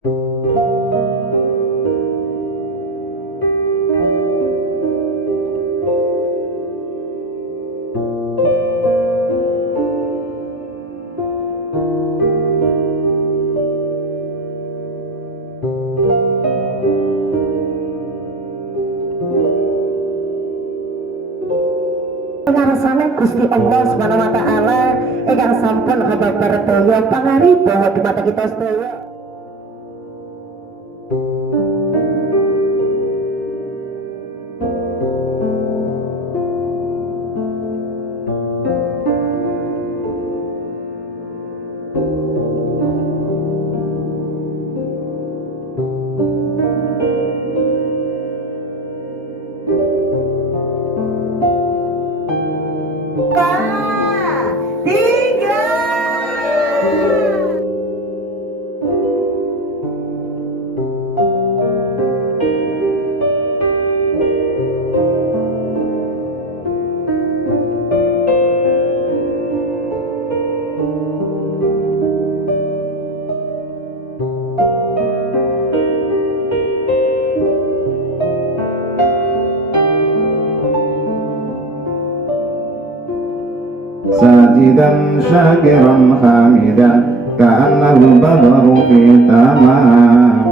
Ngarsane Gusti Allah Subhanahu wa taala ingkang sampun kababar daya pangariba di mata kita sedaya. ساجدا شاكرا حامدا كأنه البدر في تمام